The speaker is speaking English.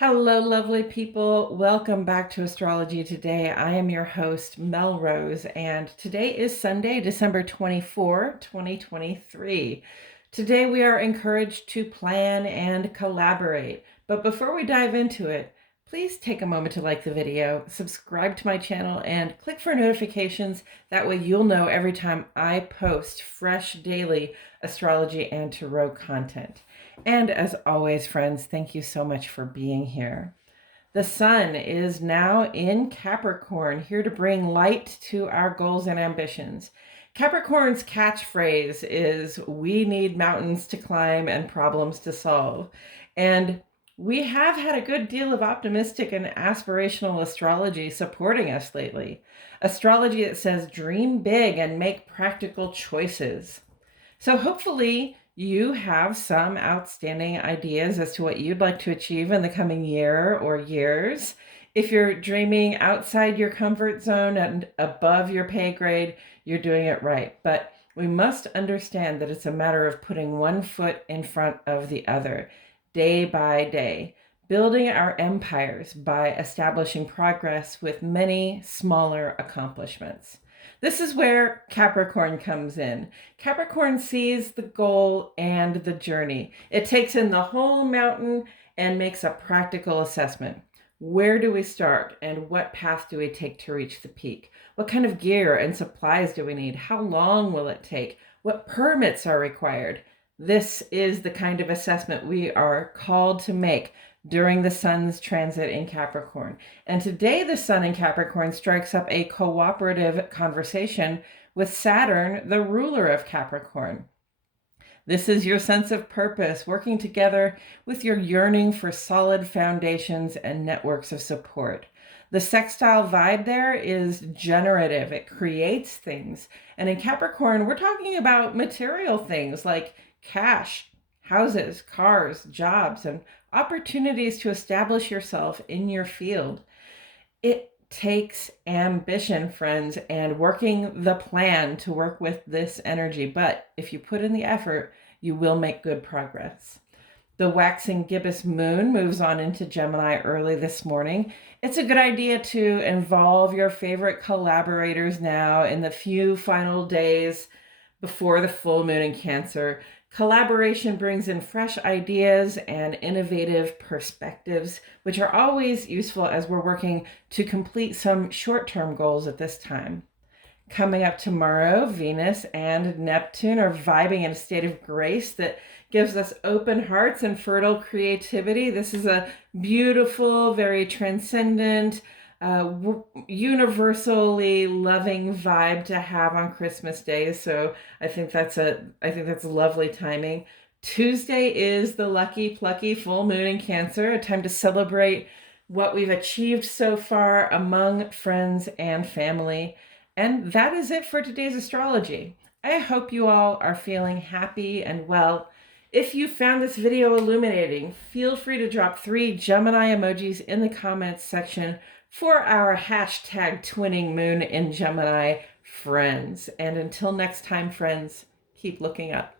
Hello, lovely people. Welcome back to Astrology Today. I am your host, Melrose, and today is Sunday, December 24, 2023. Today we are encouraged to plan and collaborate. But before we dive into it, please take a moment to like the video, subscribe to my channel, and click for notifications. That way you'll know every time I post fresh daily astrology and tarot content. And as always, friends, thank you so much for being here. The sun is now in Capricorn, here to bring light to our goals and ambitions. Capricorn's catchphrase is, "We need mountains to climb and problems to solve." And we have had a good deal of optimistic and aspirational astrology supporting us lately. Astrology that says dream big and make practical choices. So hopefully you have some outstanding ideas as to what you'd like to achieve in the coming year or years. If you're dreaming outside your comfort zone and above your pay grade, you're doing it right. But we must understand that it's a matter of putting one foot in front of the other, day by day, building our empires by establishing progress with many smaller accomplishments. This is where Capricorn comes in. Capricorn sees the goal and the journey. It takes in the whole mountain and makes a practical assessment. Where do we start and what path do we take to reach the peak? What kind of gear and supplies do we need? How long will it take? What permits are required? This is the kind of assessment we are called to make during the sun's transit in Capricorn. And today the sun in Capricorn strikes up a cooperative conversation with Saturn, the ruler of Capricorn. This is your sense of purpose, working together with your yearning for solid foundations and networks of support. The sextile vibe there is generative. It creates things. And in Capricorn, we're talking about material things like cash, houses, cars, jobs, and opportunities to establish yourself in your field. It takes ambition, friends, and working the plan to work with this energy. But if you put in the effort, you will make good progress. The waxing gibbous moon moves on into Gemini early this morning. It's a good idea to involve your favorite collaborators now in the few final days before the full moon in Cancer. Collaboration brings in fresh ideas and innovative perspectives, which are always useful as we're working to complete some short-term goals at this time. Coming up tomorrow, Venus and Neptune are vibing in a state of grace that gives us open hearts and fertile creativity. This is a beautiful, very transcendent, universally loving vibe to have on Christmas Day. So I think that's lovely timing. Tuesday is the lucky, plucky full moon in Cancer, a time to celebrate what we've achieved so far among friends and family. And that is it for today's astrology. I hope you all are feeling happy and well. If you found this video illuminating, feel free to drop 3 Gemini emojis in the comments section for our hashtag twinning moon in Gemini friends. And until next time, friends, keep looking up.